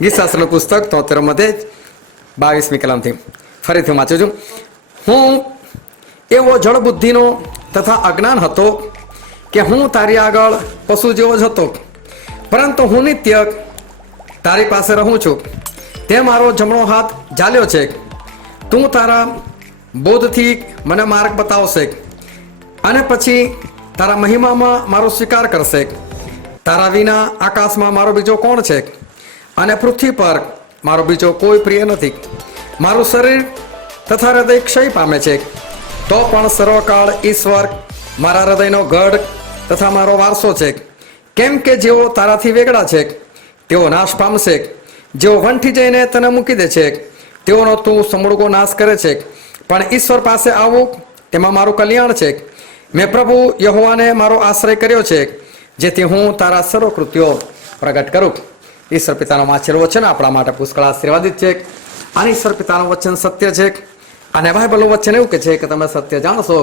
ગીતશાસ્ત્રનું પુસ્તક 73 મધ્ય 22મી કલમથી ફરીથી વાંચું છું. હું એવો જળ બુદ્ધિનો તથા અજ્ઞાન હતો કે હું તારી આગળ પશુ જેવો જ હતો, પરંતુ હું નિત્ય તારી પાસે રહું છું. તે મારો જમણો હાથ ઝાલ્યો છે. તું તારા બોધથી મને માર્ગ બતાવશે અને પછી તારા મહિમામાં મારો સ્વીકાર કરશે. તારા વિના આકાશમાં મારો બીજો કોણ છે અને પૃથ્વી પર મારો બીજો કોઈ પ્રિય નથી. મારું શરીર તથા હૃદય ક્ષય પામે છે, તો પણ સર્વકાળ ઈશ્વર મારા હૃદયનો ગઢ તથા મારો વારસો છે. કેમ કે જેઓ તારાથી વેગળા છે તેઓ નાશ પામશે. જેઓ વંઠી જઈને તને મૂકી દે છે તેઓનો તું સમૂળગો નાશ કરે છે. પણ ઈશ્વર પાસે આવું તેમાં મારું કલ્યાણ છે. મેં પ્રભુ યહોવાને મારો આશ્રય કર્યો છે, જેથી હું તારા સર્વ કૃત્યો પ્રગટ કરું. ઈશ્વર પિતાનું વાંચેલું વચન આપણા માટે પુષ્કળ આશીર્વાદિત છે. અને ઈશ્વર પિતાનું વચન સત્ય છે. અને બાઇબલનું વચન એવું કે છે કે તમે સત્ય જાણશો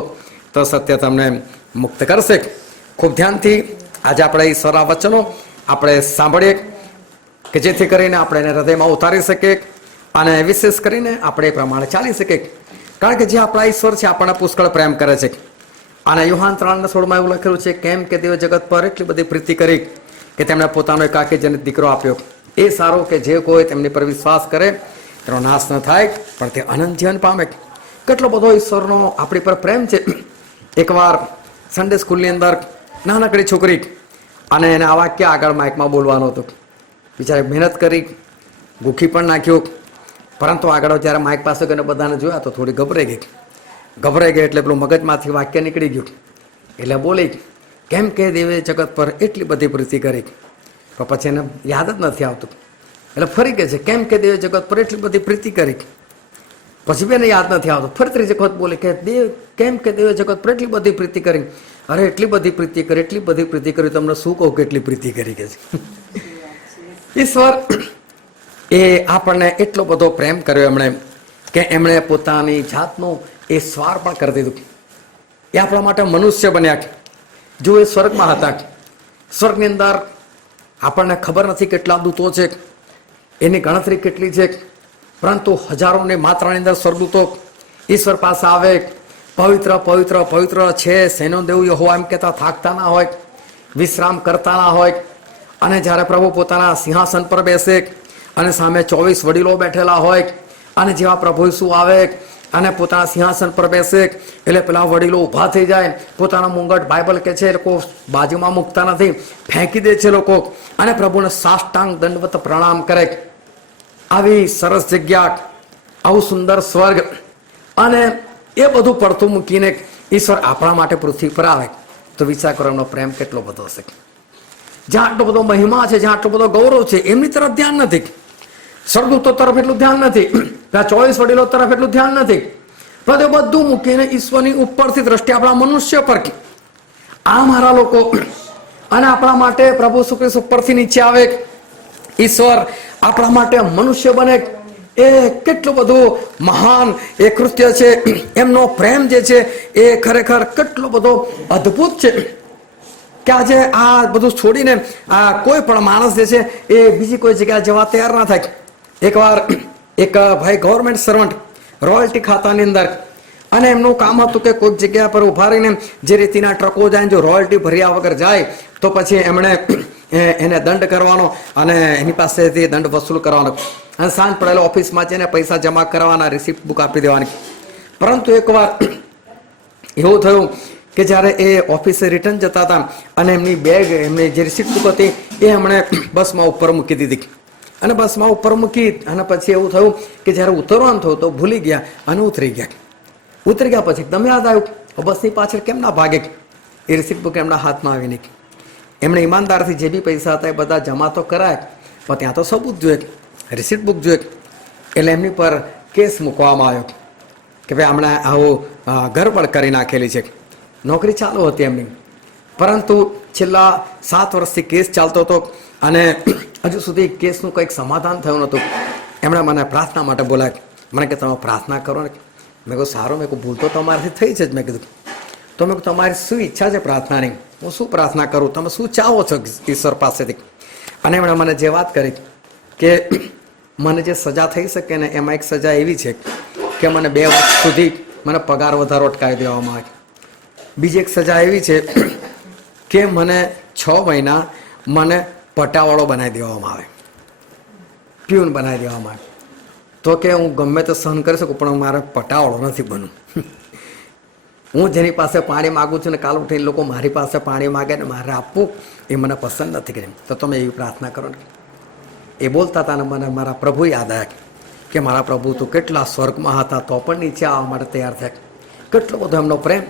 તો સત્ય તમને મુક્ત કરશે. ખૂબ ધ્યાનથી આજે આપણે ઈશ્વરના વચનો આપણે સાંભળીએ કે જેથી કરીને આપણે એને હૃદયમાં ઉતારી શકીએ અને વિશેષ કરીને આપણે એ પ્રમાણે ચાલી શકીએ. કારણ કે જે આપણા ઈશ્વર છે આપણને પુષ્કળ પ્રેમ કરે છે. અને યુહાન 3:16 એવું લખેલું છે, કેમ કે તેઓ જગત પર એટલી બધી પ્રીતિ કરી કે તેમણે પોતાનો એકાકી જનિત દીકરો આપ્યો. એ સારું કે જે કોઈ તેમની પર વિશ્વાસ કરે તેનો નાશ ન થાય પણ તે અનંત જીવન પામે. કેટલો બધો ઈશ્વરનો આપણી પર પ્રેમ છે. એકવાર સન્ડે સ્કૂલની અંદર નાનકડી છોકરી અને એને આ વાક્ય આગળ માઇકમાં બોલવાનું હતું. બિચારે મહેનત કરી, ગૂંખી પણ નાખ્યું, પરંતુ આગળ જ્યારે માઇક પાસે ગઈને બધાને જોયા તો થોડી ગભરાઈ ગઈ એટલે પેલું મગજમાંથી વાક્ય નીકળી ગયું. એટલે બોલી, કેમ કે દેવે જગત પર એટલી બધી પ્રીતિ કરી. પણ પછી એને યાદ જ નથી આવતું. એટલે ફરી કહે છે, કેમ કે દેવે જગત પર એટલી બધી પ્રીતિ કરી. પછી બી એને યાદ નથી આવતું. ફરી ત્રીજી વખત બોલી કે કેમ કે દેવે જગત પર એટલી બધી પ્રીતિ કરી. અરે એટલી બધી પ્રીતિ કરી તમને શું કહું કેટલી પ્રીતિ કરી કે છે. ઈશ્વર એ આપણને એટલો બધો પ્રેમ કર્યો એમણે કે એમણે પોતાની જાતનું એ સ્વાર પણ કરી દીધું. એ આપણા માટે મનુષ્ય બન્યા. જો એ સ્વર્ગમાં હતા, સ્વર્ગની અંદર આપણને ખબર નથી કેટલા દૂતો છે, એની ગણતરી કેટલી છે, પરંતુ હજારોની માત્રાની અંદર સ્વર્ગદૂતો ઈશ્વર પાસે આવે. પવિત્ર પવિત્ર પવિત્ર છે સૈનો દેવ યહોવા એમ કહેતા થાકતા ના હોય, વિશ્રામ કરતા ના હોય. અને જ્યારે પ્રભુ પોતાના સિંહાસન પર બેસે અને સામે 24 વડીલો બેઠેલા હોય અને જેવા પ્રભુ ઈસુ આવે અને પોતાના સિંહાસન પર બેસે એટલે પેલા વડીલો ઊભા થઈ જાય. પોતાના મુંગટ બાઇબલ કે છે એ લોકો બાજુમાં મૂકતા નથી, ફેંકી દે છે લોકો અને પ્રભુને સાષ્ટાંગ દંડવત પ્રણામ કરે. આવી સરસ જગ્યા, આવું સુંદર સ્વર્ગ અને એ બધું પડતું મૂકીને ઈશ્વર આપણા માટે પૃથ્વી પર આવે તો વિચાર કરો એમનો પ્રેમ કેટલો બધો હશે. જ્યાં આટલો બધો મહિમા છે, જ્યાં આટલો બધો ગૌરવ છે, એમની તરફ ધ્યાન નથી. સ્વર્ગદૂતો તરફ એટલું ધ્યાન નથી, 24 વડીલો તરફ એટલું ધ્યાન નથી. પણ બધું મૂકીને ઈશ્વરની ઉપરથી દ્રષ્ટિ આપણા મનુષ્ય પર. આ મારા લોકો અને આપણા માટે પ્રભુ ઈસુ ખ્રિસ્ત ઉપરથી નીચે આવે, ઈશ્વર આપણા માટે મનુષ્ય બને. એ કેટલું બધું મહાન એ કૃત્ય છે. એમનો પ્રેમ જે છે એ ખરેખર કેટલો બધો અદ્ભુત છે કે આજે આ બધું છોડીને આ કોઈ પણ માણસ જે છે એ બીજી કોઈ જગ્યાએ જવા તૈયાર ના થાય. એકવાર એક ભાઈ ગવર્મેન્ટ સર્વન્ટ રોયલ્ટી ખાતાની અંદર, અને એમનું કામ હતું કે કોઈક જગ્યા પર ઉભા રહીને જે રીતના ટ્રકો જાય, જો રોયલ્ટી ભર્યા વગર જાય તો પછી એમણે એને દંડ કરવાનો અને એની પાસેથી દંડ વસૂલ કરવાનો અને સાંજ પડેલો ઓફિસમાં જઈને પૈસા જમા કરવાના, રિસિપ્ટ બુક આપી દેવાની. પરંતુ એકવાર એવું થયું કે જ્યારે એ ઓફિસે રિટર્ન જતા હતા અને એમની બેગ, એમની જે રિસિપ્ટ બુક હતી એ એમણે બસમાં ઉપર મૂકી દીધી. અને બસમાં ઉપર મૂકી અને પછી એવું થયું કે જ્યારે ઉતરવાનું થયું તો ભૂલી ગયા અને ઉતરી ગયા. પછી તમે યાદ આવ્યું બસની પાછળ કેમ ના ભાગે? એ રિસિપ્ટ બુક એમના હાથમાં આવી નહીં. એમણે ઈમાનદારથી જે બી પૈસા હતા એ બધા જમા તો કરાય, પણ ત્યાં તો સબૂત જોઈએ, રિસિપ્ટ બુક જોઈએ. એટલે એમની પર કેસ મૂકવામાં આવ્યો કે ભાઈ હમણાં આવું ગરબડ કરી નાખેલી છે. નોકરી ચાલુ હતી એમની, પરંતુ છેલ્લા 7 વર્ષથી કેસ ચાલતો હતો અને હજુ સુધી કેસનું કંઈક સમાધાન થયું નહોતું. એમણે મને પ્રાર્થના માટે બોલાય. મને કે તમે પ્રાર્થના કરો ને. મેં કહ્યું સારું, મેં કહું ભૂલ તો તમારાથી થઈ છે જ. મેં કીધું તો મેં કહું તમારી શું ઈચ્છા છે પ્રાર્થનાની? હું શું પ્રાર્થના કરું? તમે શું ચાહો છો ઈશ્વર પાસેથી? અને એમણે મને જે વાત કરી કે મને જે સજા થઈ શકે ને એમાં એક સજા એવી છે કે મને 2 વર્ષ સુધી મને પગાર વધારો અટકાવી દેવામાં આવે. બીજી એક સજા એવી છે કે મને 6 મહિના મને પટાવાળો બનાવી દેવામાં આવે, પ્યુન બનાવી દેવામાં આવે. તો કે હું ગમે તો સહન કરી શકું, પણ મારે પટાવાળો નથી બનવું. હું જેની પાસે પાણી માગું છું ને કાલ ઉઠીને લોકો મારી પાસે પાણી માગે ને મારે આપવું, એ મને પસંદ નથી કરી. તો તમે એવી પ્રાર્થના કરો ને. એ બોલતા હતા ને મને મારા પ્રભુ યાદ આવ્યા કે મારા પ્રભુ તું કેટલા સ્વર્ગમાં હતા તો પણ નીચે આવવા માટે તૈયાર થયા. કેટલો બધો એમનો પ્રેમ.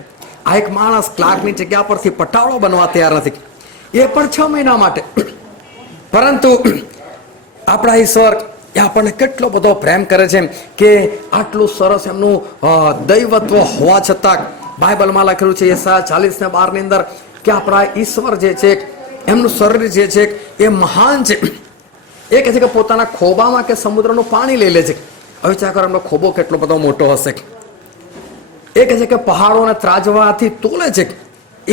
આ એક માણસ ક્લાર્કની જગ્યા પરથી પટાવાળો બનવા તૈયાર નથી, એ પણ 6 મહિના માટે. પરંતુ આપણા ઈશ્વર એ આપણને કેટલો બધો પ્રેમ કરે છે કે આટલું સરસ એમનું દૈવત્વ હોવા છતાં બાઇબલમાં લખેલું છે યશાયા 40:12 ની અંદર કે આપણા ઈશ્વર જે છે એમનું શરીર જે છે એ મહાન છે. એ કહે છે કે પોતાના ખોબામાં કે સમુદ્રનું પાણી લઈ લે છે. હવે વિચાર કરો એમનો ખોબો કેટલો બધો મોટો હશે. એ કહે છે કે પહાડોને ત્રાજવાથી તોલે છે.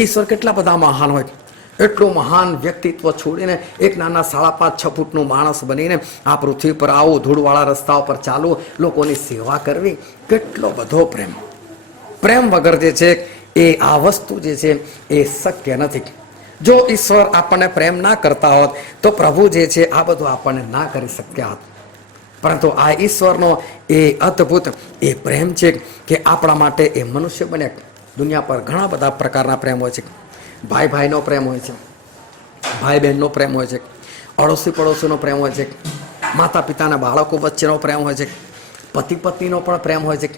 ઈશ્વર કેટલા બધા મહાન હોય. એટલું મહાન વ્યક્તિત્વ છોડીને એક નાના 5.5-6 ફૂટનું માણસ બનીને આ પૃથ્વી પર આવું ધૂળવાળા રસ્તાઓ પર ચાલવું, લોકોની સેવા કરવી, કેટલો બધો પ્રેમ. પ્રેમ વગર જે છે એ આ વસ્તુ જે છે એ શક્ય નથી. જો ઈશ્વર આપણને પ્રેમ ના કરતા હોત તો પ્રભુ જે છે આ બધું આપણને ના કરી શક્યા હોત. પરંતુ આ ઈશ્વરનો એ અદ્ભુત એ પ્રેમ છે કે આપણા માટે એ મનુષ્ય બન્યા. દુનિયા પર ઘણા બધા પ્રકારના પ્રેમ હોય છે. ભાઈ ભાઈનો પ્રેમ હોય છે, ભાઈ બહેનનો પ્રેમ હોય છે, અડોશી પડોશીનો પ્રેમ હોય છે, માતા પિતાના બાળકો વચ્ચેનો પ્રેમ હોય છે, પતિ પત્નીનો પણ પ્રેમ હોય છે.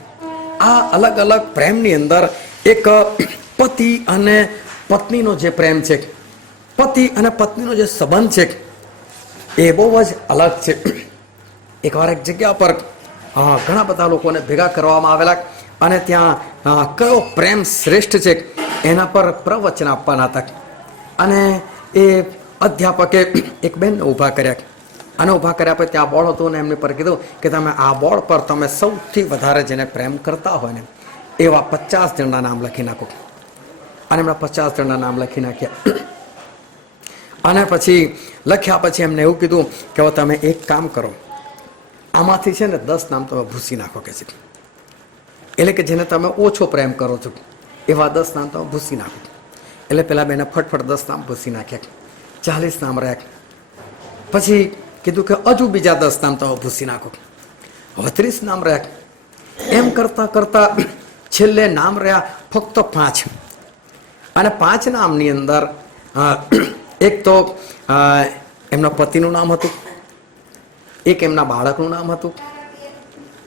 આ અલગ અલગ પ્રેમની અંદર એક પતિ અને પત્નીનો જે પ્રેમ છે, પતિ અને પત્નીનો જે સંબંધ છે એ બહુ જ અલગ છે. એકવાર એક જગ્યા પર ઘણા બધા લોકોને ભેગા કરવામાં આવેલા અને ત્યાં કયો પ્રેમ શ્રેષ્ઠ છે એના પર પ્રવચન આપવાના હતા. અને એ અધ્યાપકે એક બેનને ઊભા કર્યા અને ઊભા કર્યા પછી ત્યાં બોર્ડ હતું ને એમની પર કીધું કે તમે આ બોર્ડ પર તમે સૌથી વધારે જેને પ્રેમ કરતા હોય ને એવા 50 જણના નામ લખી નાખો. અને એમણે 50 જણના નામ લખી નાખ્યા. અને પછી લખ્યા પછી એમને એવું કીધું કે હવે તમે એક કામ કરો, આમાંથી છે ને 10 નામ તમે ભૂસી નાખો કે છે. એટલે કે જેને તમે ઓછો પ્રેમ કરો છો એવા 10 નામ તમે ભૂસી નાખો. એટલે પેલા બેને ફટફટ 10 નામ ભૂસી નાખ્યા. 40 નામ રહ્યા. પછી કીધું કે હજુ બીજા 10 નામ તમે ભૂસી નાખો. હવે 30 નામ રહ્યા. એમ કરતા કરતા છેલ્લે નામ રહ્યા ફક્ત 5. અને 5 નામની અંદર એક તો એમના પતિનું નામ હતું, એક એમના બાળકનું નામ હતું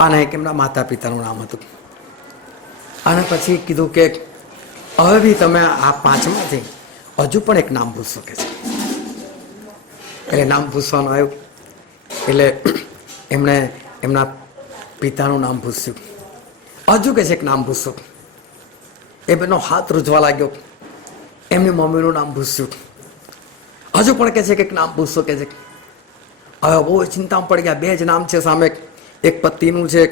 અને એક એમના માતા પિતાનું નામ હતું. અને પછી કીધું કે હવે બી તમે આ 5માંથી હજુ પણ એક નામ પૂછશો કે છે. એટલે નામ પૂછવાનું આવ્યું એટલે એમણે એમના પિતાનું નામ પૂછ્યું. હજુ કે છે એક નામ પૂછશો. એ બેનો હાથ રૂજવા લાગ્યો. એમની મમ્મીનું નામ પૂછ્યું. હજુ પણ કે છે કે એક નામ પૂછશો કે છે. હવે બહુ ચિંતામાં પડી ગયા. 2 જ નામ છે સામે, એક પતિનું છે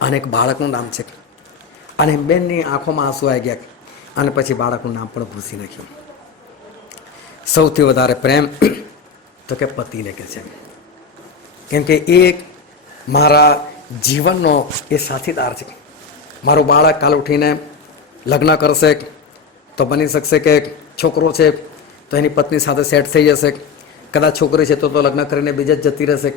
અને એક બાળકનું નામ છે. અને બેનની આંખોમાં આંસુ આવી ગયા અને પછી બાળકનું નામ પણ ભૂસી નાખ્યું. સૌથી વધારે પ્રેમ તો કે પતિને કે છે, કેમ કે એ મારા જીવનનો એ સાથીદાર છે. મારું બાળક કાલ ઉઠીને લગ્ન કરશે તો બની શકશે કે છોકરો છે તો એની પત્ની સાથે સેટ થઈ જશે, કદાચ છોકરી છે તો લગ્ન કરીને બીજા જ જતી રહેશે.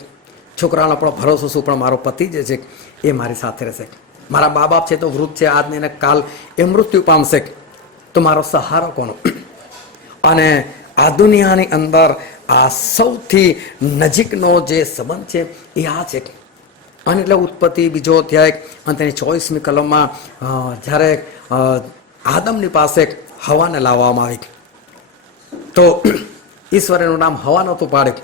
છોકરાનો પણ ભરોસો શું, પણ મારો પતિ જે છે એ મારી સાથે રહેશે. મારા મા બાપ છે તો વૃદ્ધ છે, આજને એને કાલ એ મૃત્યુ પામશે, તો મારો સહારો કોનો? અને આ દુનિયાની અંદર આ સૌથી નજીકનો જે સંબંધ છે એ આ છે. અને એટલે ઉત્પત્તિ 2 અધ્યાય અને તેની 24મી કલમમાં જ્યારે આદમની પાસે હવાને લાવવામાં આવી તો ઈશ્વરે એનું નામ હવા નહોતું પાડ્યું,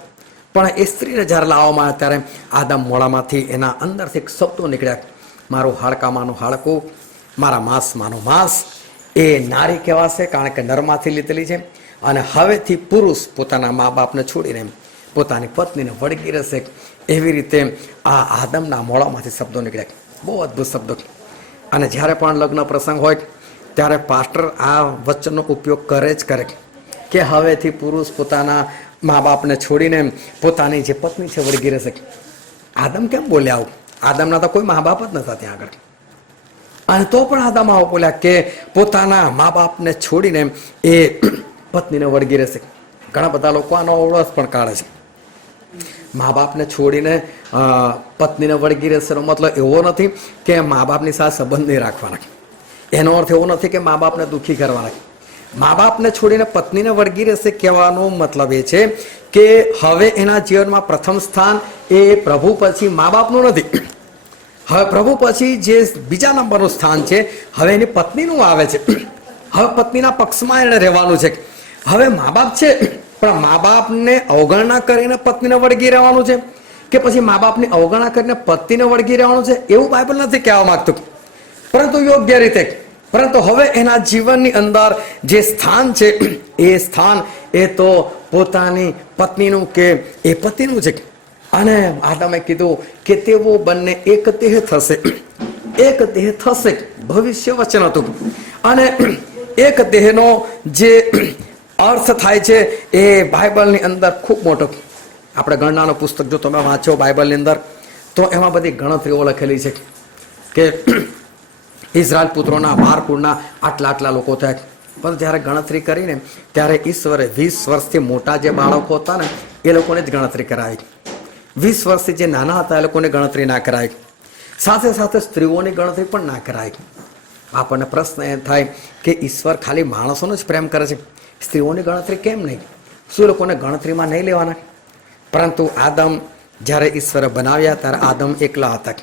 પણ એ સ્ત્રીને જ્યારે લાવવામાં આવે ત્યારે આદમ મોડામાંથી એના અંદરથી એક શબ્દો નીકળ્યા, મારું હાડકામાંનું હાડકું, મારા માંસમાંનું માંસ. એ નારી કહેવાશે કારણ કે નરમાંથી લીધેલી છે. અને હવેથી પુરુષ પોતાના મા બાપને છોડીને પોતાની પત્નીને વળગી રહેશે. એવી રીતે આ આદમના મોડામાંથી શબ્દો નીકળ્યા. બહુ અદ્ભુત શબ્દો. અને જ્યારે પણ લગ્ન પ્રસંગ હોય ત્યારે પાસ્ટર આ વચનનો ઉપયોગ કરે જ કરે કે હવેથી પુરુષ પોતાના મા બાપને છોડીને પોતાની જે પત્ની છે વળગી રહેશે. આદમ કેમ બોલ્યા આવું? આદમના તો કોઈ મા બાપ જ નતા ત્યાં આગળ, અને તો પણ આદમ આવું બોલ્યા કે પોતાના મા બાપને છોડીને એ પત્નીને વળગી રહેશે. ઘણા બધા લોકો આનો અવળસ પણ કાઢે છે. મા બાપને છોડીને પત્નીને વળગી રહેશે એનો મતલબ એવો નથી કે મા બાપની સાથે સંબંધ નહીં રાખવાના. એનો અર્થ એવો નથી કે મા બાપને દુઃખી કરવાના. મા બાપને છોડીને પત્નીને વળગી રહેશે કહેવાનો મતલબ એ છે કે હવે એના જીવનમાં પ્રથમ સ્થાન એ પ્રભુ પછી મા બાપનું નથી. હવે પ્રભુ પછી જે બીજા નંબરનું સ્થાન છે હવે એની પત્નીનું આવે છે. હવે પત્નીના પક્ષમાં એને રહેવાનું છે. હવે મા બાપ છે પણ મા બાપને અવગણના કરીને પત્નીને વળગી રહેવાનું છે કે પછી મા બાપની અવગણના કરીને પત્નીને વળગી રહેવાનું છે એવું બાઇબલ નથી કહેવા માંગતું, પરંતુ યોગ્ય રીતે. પરંતુ હવે એના જીવનની અંદર જે સ્થાન છે એ સ્થાન એ તો પોતાની પત્નીનું કે એ પતિનું છે. અને આદમે કીધું કે તેઓ બંને એક દેહ થશે. એક દેહ થશે ભવિષ્ય વચન હતું. અને એક દેહનો જે અર્થ થાય છે એ બાઇબલની અંદર ખૂબ મોટો. આપણે ગણનાનું પુસ્તક જો તમે વાંચો બાઇબલની અંદર તો એમાં બધી ગણતરીઓ લખેલી છે કે ઇઝરાયલ પુત્રોના 12 કુળના આટલા લોકો થયા. પણ જ્યારે ગણતરી કરીને ત્યારે ઈશ્વરે 20 વર્ષથી મોટા જે બાળકો હતા ને એ લોકોને જ ગણતરી કરાવી. 20 વર્ષથી જે નાના હતા એ લોકોને ગણતરી ના કરાવી. સાથે સાથે સ્ત્રીઓની ગણતરી પણ ના કરાવી. આપણને પ્રશ્ન એ થાય કે ઈશ્વર ખાલી માણસોનો જ પ્રેમ કરે છે, સ્ત્રીઓની ગણતરી કેમ નહીં? શું લોકોને ગણતરીમાં નહીં લેવાના? પરંતુ આદમ જ્યારે ઈશ્વરે બનાવ્યા ત્યારે આદમ એકલા હતા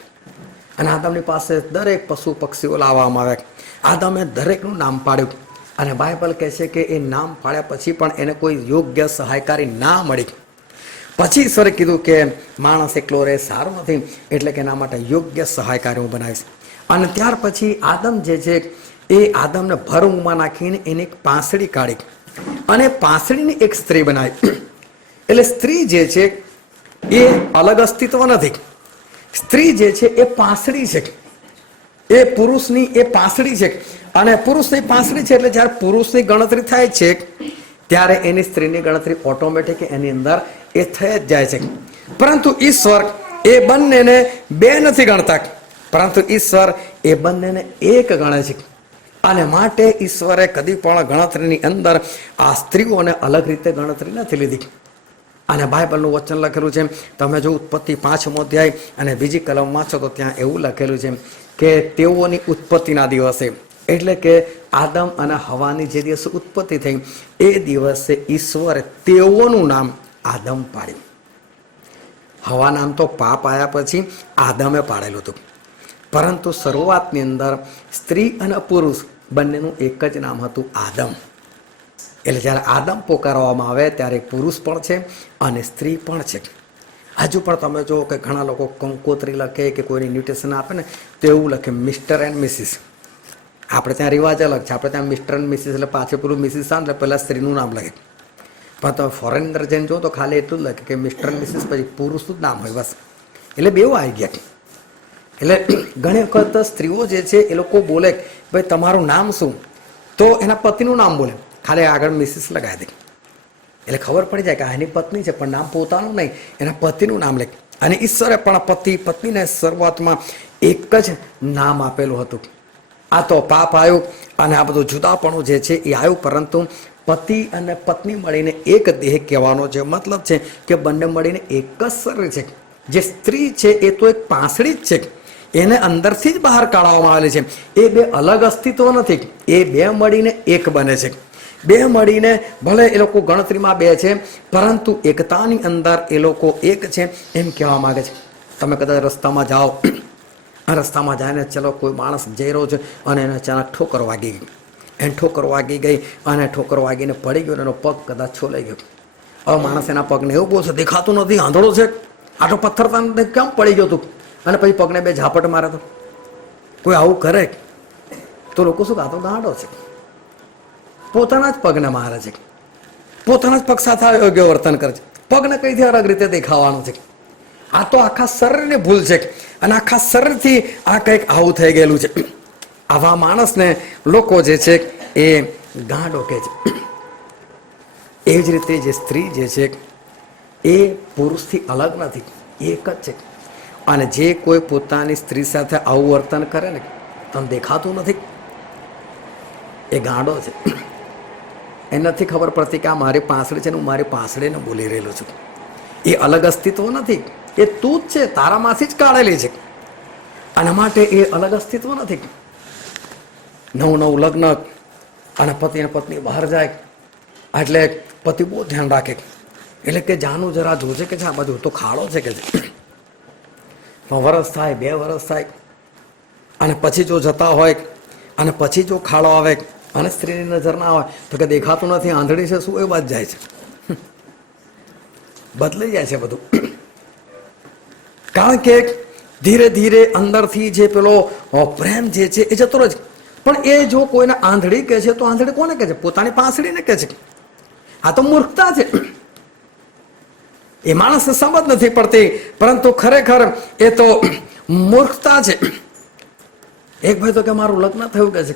અને આદમની પાસે દરેક પશુ પક્ષીઓ લાવવામાં આવ્યા. આદમે દરેકનું નામ પાડ્યું અને બાઇબલ કહે છે કે એ નામ પાડ્યા પછી પણ એને કોઈ યોગ્ય સહાયકારી ના મળી. પછી ઈશ્વરે કીધું કે માણસ એકલો રહે સારું નથી, એટલે કે એના માટે યોગ્ય સહાયકારી હું બનાવીશ. અને ત્યાર પછી આદમ જે છે એ આદમને ભર ઊંઘમાં નાખીને એને એક પાંસળી કાઢી અને પાંસળીની એક સ્ત્રી બનાવી. એટલે સ્ત્રી જે છે એ અલગ અસ્તિત્વ નથી. સ્ત્રી જે છે એ પાંસળી છે, એ પુરુષની એ પાંસળી છે. અને પુરુષની પાંસળી છે એટલે જ્યારે પુરુષની ગણતરી થાય છે ત્યારે એની સ્ત્રીની ગણતરી ઓટોમેટિક એની અંદર એ થઈ જ જાય છે. પરંતુ ઈશ્વર એ બંનેને બે નથી ગણતા, પરંતુ ઈશ્વર એ બંનેને એક ગણે છે. અને માટે ઈશ્વરે કદી પણ ગણતરીની અંદર આ સ્ત્રીઓને અલગ રીતે ગણતરી નથી લીધી. અને બાઇબલનું વચન લખેલું છે, તમે જો ઉત્પત્તિ 5મો અધ્યાય અને બીજી કલમ વાંચો તો ત્યાં એવું લખેલું છે કે તેઓની ઉત્પત્તિના દિવસે, એટલે કે આદમ અને હવાની જે દિવસે ઉત્પત્તિ થઈ એ દિવસે ઈશ્વરે તેઓનું નામ આદમ પાડ્યું. હવા નામ તો પાપ આવ્યા પછી આદમે પાડેલું હતું, પરંતુ શરૂઆતની અંદર સ્ત્રી અને પુરુષ બંનેનું એક જ નામ હતું આદમ. એટલે જ્યારે આદમ પોકારવામાં આવે ત્યારે પુરુષ પણ છે અને સ્ત્રી પણ છે. હજુ પણ તમે જો કે ઘણા લોકો કંકોત્રી લખે કે કોઈને ઇન્વિટેશન આપે ને તો એવું લખે મિસ્ટર એન્ડ મિસિસ. આપણે ત્યાં રિવાજ અલગ છે, આપણે ત્યાં મિસ્ટર એન્ડ મિસિસ એટલે પાછળ પેલું મિસિસ આવે એટલે પહેલાં સ્ત્રીનું નામ લખે. પણ તમે ફોરેન અંદર જઈને જો તો ખાલી એટલું જ લખે કે મિસ્ટર એન્ડ મિસિસ, પછી પુરુષનું જ નામ હોય બસ. એટલે બેવ આવી ગયા. એટલે ઘણી વખત સ્ત્રીઓ જે છે એ લોકો બોલે ભાઈ તમારું નામ શું, તો એના પતિનું નામ બોલે, ખાલી આગળ મિસિસ લગાવી દે. એટલે ખબર પડી જાય કે એની પત્ની છે પણ નામ પોતાનું નહીં, એના પતિનું નામ લે. અને ઈશ્વરે પણ પતિ પત્નીને શરૂઆતમાં એક જ નામ આપેલું હતું. આ તો પાપ આવ્યું અને આ બધું જુદાપણું જે છે એ આવ્યું, પરંતુ પતિ અને પત્ની મળીને એક દેહ કહેવાનો જે મતલબ છે કે બંને મળીને એક જ શરીર છે. જે સ્ત્રી છે એ તો એક પાંસળી જ છે, એને અંદરથી જ બહાર કાઢવામાં આવેલી છે. એ બે અલગ અસ્તિત્વ નથી, એ બે મળીને એક બને છે. બે મળીને ભલે એ લોકો ગણતરીમાં બે છે પરંતુ એકતાની અંદર એ લોકો એક છે એમ કહેવા માંગે છે. તમે કદાચ રસ્તામાં જાઓ, રસ્તામાં જાય ને ચલો કોઈ માણસ જઈ રહ્યો છે અને એને અચાનક ઠોકર વાગી ગઈ, એને ઠોકર વાગી ગઈ અને ઠોકર વાગીને પડી ગયો, એનો પગ કદાચ છોલાઈ ગયો. હવે માણસ એના પગને એવું બોલશે દેખાતું નથી, આંધળો છે, આટલો પથ્થર તને કેમ પડી ગયો તું, અને પછી પગને બે ઝાપટ મારે તો કોઈ આવું કરે તો લોકો શું કાતો ગાંડો છે, પોતાના જ પગને મારે છે, પોતાના જ પગ સાથે અયોગ્ય વર્તન કરે છે. પગને કઈથી અલગ રીતે દેખાવાનું છે? આ તો આખા શરીરની ભૂલ છે અને આખા શરીરથી આ કંઈક આવું થઈ ગયેલું છે. આવા માણસને લોકો જે છે એ ગાંડો કહે છે. એ જ રીતે જે સ્ત્રી જે છે એ પુરુષથી અલગ નથી, એક જ છે. અને જે કોઈ પોતાની સ્ત્રી સાથે આવું વર્તન કરે ને, તમને દેખાતું નથી, એ ગાંડો છે. એ નથી ખબર પડતી કે આ મારી પાંસળી છે ને, હું મારી પાંસળીને બોલી રહેલો છું. એ અલગ અસ્તિત્વ નથી, એ તું જ છે, તારામાંથી જ કાઢેલી છે. આના માટે એ અલગ અસ્તિત્વ નથી. નવું નવું લગ્ન અને પતિ અને પત્ની બહાર જાય એટલે પતિ બહુ ધ્યાન રાખે, એટલે કે જાનું જરા જોજે કે છે આ બાજુ તો ખાડો છે કે છે. વરસ થાય, 2 વરસ થાય, અને પછી જો જતા હોય અને પછી જો ખાડો આવે અને સ્ત્રીની નજર ના આવે તો કે દેખાતું નથી, આંધળી છે શું, એ વાત જાય છે. બદલાઈ જાય છે બધું. કારણ કે ધીરે ધીરે અંદરથી જે પેલો પ્રેમ જે છે એ જતો રહે છે. પણ એ જો કોઈને આંધળી કહે છે તો આંધળી કોને કહે છે? પોતાની પાંસળીને કહે છે. આ તો મૂર્ખતા છે. એ માણસને સમજ નથી પડતી, પરંતુ ખરેખર એ તો મૂર્ખતા છે. એક ભાઈ તો કે મારું લગ્ન થયું કે છે,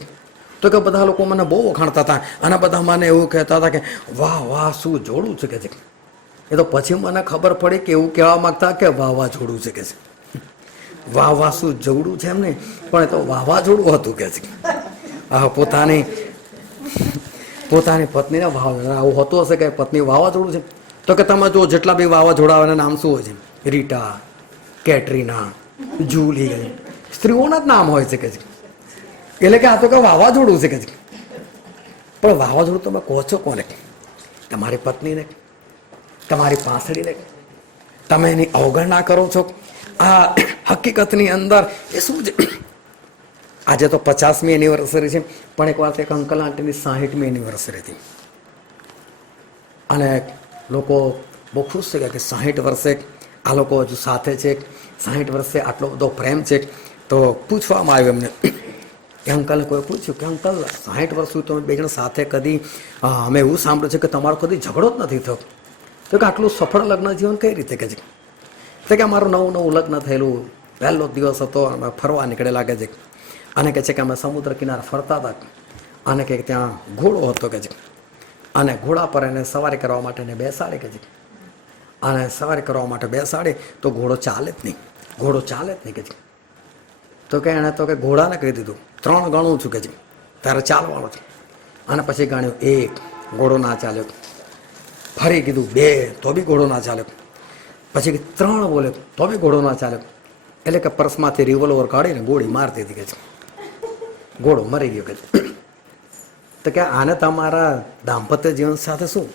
તો કે બધા લોકો મને બહુ વખાણતા હતા અને બધા મને એવું કહેતા હતા કે વાહ વાહ શું જોડું છે કે છે. એ તો પછી મને ખબર પડી કે એવું કહેવા માંગતા કે વાવાઝોડું છે કે છે. વાહ વાહ શું જોડું છે એમ નહીં, પણ એ તો વાવાઝોડું હતું કે છે. પોતાની પત્નીને વાવાઝોડું આવું હોતું હશે કે પત્ની વાવાઝોડું છે. તો કે તમે જો જેટલા બી વાવાઝોડાના નામ શું હોય છે, રીટા, કેટરીના, જુલી, સ્ત્રીઓના જ નામ હોય છે કે છે. એટલે કે આ તો કે વાવાઝોડું છે કે છે. પણ વાવાઝોડું તમે કહો છો કોને? તમારી પત્નીને, તમારી પાંસળીને. તમે એની અવગણના કરો છો. આ હકીકતની અંદર એ શું છે? આજે તો 50મી એનિવર્સરી છે, પણ એક વાર એક અંકલ આંટીની 60મી એનિવર્સરી હતી અને લોકો બહુ ખુશ છે કે 60 વર્ષે આ લોકો હજુ સાથે છે, 60 વર્ષે આટલો બધો પ્રેમ છે. તો પૂછવામાં આવ્યું એમને, એ અંકલે કોઈ પૂછ્યું કે અંકલ 60 વર્ષ સુધી તમે 2 જણ સાથે કદી, અમે એવું સાંભળ્યું છે કે તમારો કદી ઝઘડો જ નથી થયો. તો કે આટલું સફળ લગ્ન જીવન કઈ રીતે કે છે? તો કે અમારું નવું લગ્ન થયેલું, પહેલો દિવસ હતો, અમે ફરવા નીકળેલા કે છે. અને કહે છે કે અમે સમુદ્ર કિનારે ફરતા હતા અને કે ત્યાં ઘોડો હતો કે છે. અને ઘોડા પર એને સવારી કરવા માટે એને બેસાડે કે છે. અને સવારી કરવા માટે બેસાડે તો ઘોડો ચાલે જ નહીં, કે છે. તો કે એણે તો કે ઘોડાને કહી દીધું 3 ગણું છું કે છે, તારે ચાલવાનું છે. અને પછી ગણ્યું 1, ઘોડો ના ચાલ્યો. ફરી કીધું 2, તો બી ઘોડો ના ચાલ્યો. પછી 3 બોલ્યો તો બી ઘોડો ના ચાલ્યો. એટલે કે પર્સમાંથી રિવોલ્વર કાઢીને ગોળી મારતી હતી કે છે. ઘોડો મરી ગયો કે છે. તો કે આને તમારા દાંપત્ય જીવન સાથે શું,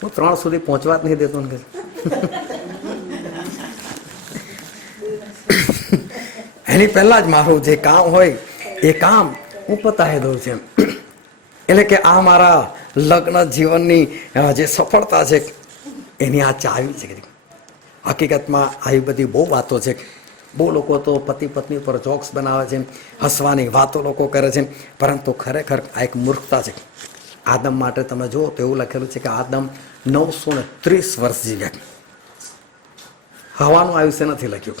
હું 3 સુધી પહોંચવા જ નહીં દેતો ને કે એની પહેલા જ મારું જે કામ હોય એ કામ હું પતાવી દઉં છું. એટલે કે આ મારા લગ્ન જીવનની જે સફળતા છે એની આ ચાવી છે. હકીકતમાં આવી બધી બહુ વાતો છે. બહુ લોકો તો પતિ પત્ની પર જોક્સ બનાવે છે, હસવાની વાતો લોકો કરે છે, પરંતુ ખરેખર આ એક મૂર્ખતા છે. આદમ માટે તમે જુઓ તો એવું લખેલું છે કે આદમ 930 વર્ષ જીવ્યા. હવાનું આયુષ્ય નથી લખ્યું.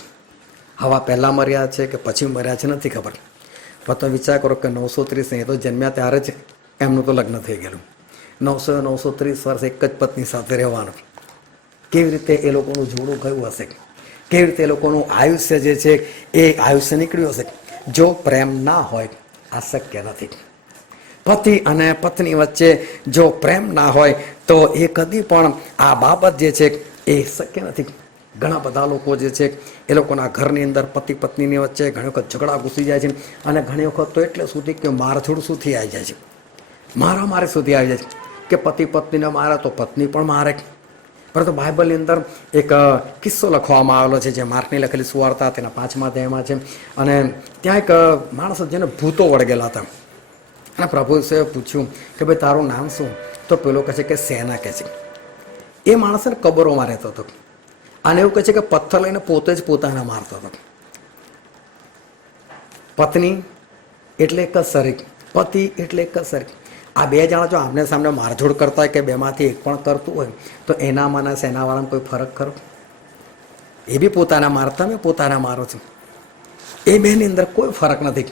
હવા પહેલાં મર્યા છે કે પછી મર્યા છે નથી ખબર. પણ તમે વિચાર કરો કે 930 એ તો જન્મ્યા ત્યારે જ એમનું તો લગ્ન થઈ ગયેલું. 930 વર્ષ એક જ પત્ની સાથે રહેવાનું. કેવી રીતે એ લોકોનું જોડું ગયું હશે, કેવી રીતે એ લોકોનું આયુષ્ય જે છે એ આયુષ્ય નીકળ્યું હશે. જો પ્રેમ ના હોય આ શક્ય નથી. પતિ અને પત્ની વચ્ચે જો પ્રેમ ના હોય તો એ કદી પણ આ બાબત જે છે એ શક્ય નથી. ઘણા બધા લોકો જે છે એ લોકોના ઘરની અંદર પતિ પત્નીની વચ્ચે ઘણી વખત ઝઘડા ઘૂસી જાય છે અને ઘણી વખત તો એટલે સુધી કે મારઝૂડ સુધી આવી જાય છે, મારામારી સુધી આવી જાય છે કે પતિ પત્નીને મારે તો પત્ની પણ મારે. પરંતુ બાઇબલની અંદર એક કિસ્સો લખવામાં આવેલો છે જે માર્કની લખેલી સુવાર્તા તેના 5મા અધ્યાયમાં છે. અને ત્યાં એક માણસ જેને ભૂતો વળગેલા હતા અને પ્રભુ વિશે પૂછ્યું કે ભાઈ તારું નામ શું? તો પેલો કહે છે કે સેના કહે છે. એ માણસને કબરોમાં રહેતો હતો અને એવું કહે છે કે પથ્થર લઈને પોતે જ પોતાને મારતો હતો. પત્ની એટલે એક જ શરીર, પતિ એટલે એક જ શરીર. આ 2 જણા જો આમને સામને મારઝોડ કરતા હોય કે 2માંથી એક પણ કરતું હોય તો એનામાં અને સેનાવાળામાં કોઈ ફરક ખરો? એ બી પોતાના મારતા, મેં પોતાના મારો છું. એ બેની અંદર કોઈ ફરક નથી.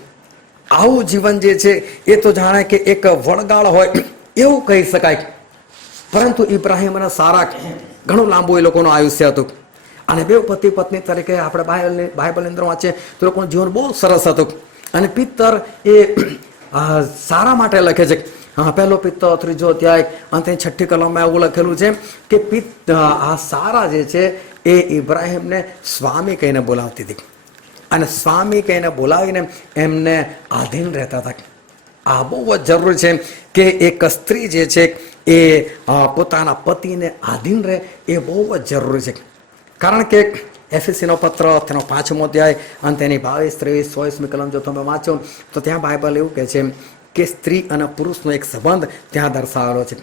આવું જીવન જે છે એ તો જાણે કે એક વળગાળ હોય એવું કહી શકાય. પરંતુ ઇબ્રાહિમ અને સારા ઘણું લાંબુ એ લોકોનું આયુષ્ય હતું. અને બે પતિ પત્ની તરીકે આપણે બાઇબલની અંદર વાંચીએ તો લોકોનું જીવન બહુ સરસ હતું. અને પિત્તર એ સારા માટે લખે છે. પહેલો પિત્તર 3 અધ્યાય અને 6 કલમમાં એવું લખેલું છે કે આ સારા જે છે એ ઇબ્રાહિમને સ્વામી કહીને બોલાવતી હતી. અને સ્વામી કહીને બોલાવીને એમને આધીન રહેતા હતા. આ બહુ જ જરૂરી છે કે એક સ્ત્રી જે છે એ પોતાના પતિને આધીન રહે, એ બહુ જ જરૂરી છે. કારણ કે એફએસીનો પત્ર તેનો 5મો અધ્યાય અને તેની 22, 23, 24મી કલમ જો તમે વાંચો તો ત્યાં બાઇબલ એવું કહે છે કે સ્ત્રી અને પુરુષનો એક સંબંધ ત્યાં દર્શાવેલો છે.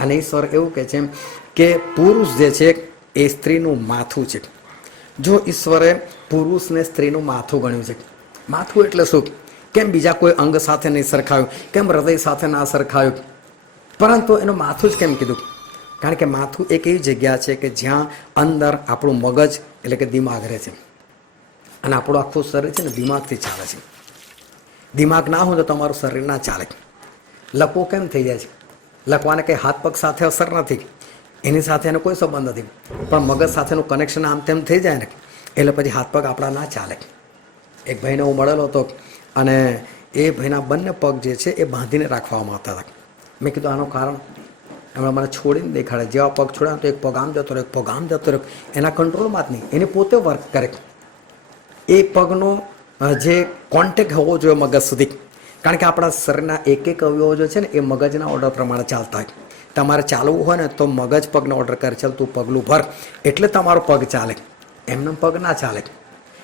અને ઈશ્વર એવું કહે છે કે પુરુષ જે છે એ સ્ત્રીનું માથું છે. જો ઈશ્વરે પુરુષને સ્ત્રીનું માથું ગણ્યું છે, માથું એટલે શું? કેમ બીજા કોઈ અંગ સાથે નહીં સરખાવ્યું? કેમ હૃદય સાથે ના સરખાવ્યું? પરંતુ એનું માથું જ કેમ કીધું? કારણ કે માથું એક એવી જગ્યા છે કે જ્યાં અંદર આપણું મગજ એટલે કે દિમાગ રહે છે. અને આપણું આખું શરીર છે ને દિમાગથી ચાલે છે. દિમાગ ના હોય તો તમારું શરીર ના ચાલે. લકવો કેમ થઈ જાય છે? લકવાને કંઈ હાથ પગ સાથે અસર નથી, એની સાથે એનો કોઈ સંબંધ નથી, પણ મગજ સાથેનું કનેક્શન આમ તેમ થઈ જાય ને એટલે પછી હાથ પગ આપણા ના ચાલે. એક ભાઈને હું મળેલો હતો અને એ ભાઈના બંને પગ જે છે એ બાંધીને રાખવામાં આવતા હતા. મેં કીધું આનું કારણ? એમણે મને છોડીને દેખાડે. જેવા પગ છોડ્યા તો એક પગ આમ જતો રહ્યો, એક પગ આમ જતો રહ્યો. એના કંટ્રોલમાં જ નહીં, એને પોતે વર્ક કરે. એ પગનો જે કોન્ટેક્ટ હોવો જોઈએ મગજ સુધી. કારણ કે આપણા શરીરના એક અવયવો જે છે ને એ મગજના ઓર્ડર પ્રમાણે ચાલતા હોય. તમારે ચાલવું હોય ને તો મગજ પગનો ઓર્ડર કરે, ચાલ તું પગલું ભર, એટલે તમારો પગ ચાલે. એમને પગ ના ચાલે.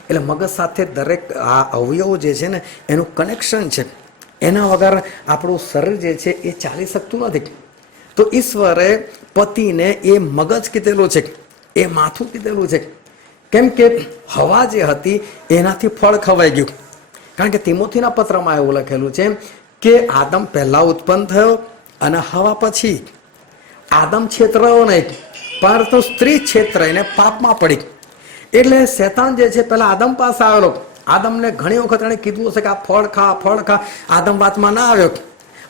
એટલે મગજ સાથે દરેક આ અવયવો જે છે ને એનું કનેક્શન છે. એના વગર આપણું શરીર જે છે એ ચાલી શકતું નથી. તો ઈશ્વરે પતિને એ મગજ કીધેલું છે, એ માથું કીધેલું છે. કેમ કે હવા જે હતી એનાથી ફળ ખવાઈ ગયું. કારણ કે તિમોથીના પત્રમાં એવું લખેલું છે કે આદમ પહેલા ઉત્પન્ન થયો અને હવા પછી. આદમ છેતરાયો નહીં, પરંતુ સ્ત્રી છેતરાઈને પાપમાં પડી. એટલે શેતાન જે છે પેલા આદમ પાસે આવેલો. આદમને ઘણી વખત એણે કીધું હશે કે આ ફળ ખા, ફળ ખા. આદમ વાતમાં ના આવ્યો.